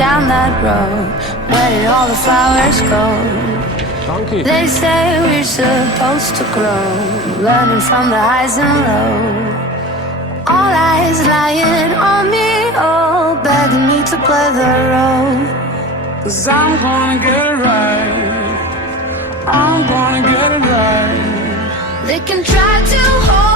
down that road. Where did all the flowers go? Donkey. They say we're supposed to grow, learning from the highs and lows. All eyes lying on me, all begging me to play the role. 'Cause I'm gonna get it right, I'm gonna get it right. They can try to hold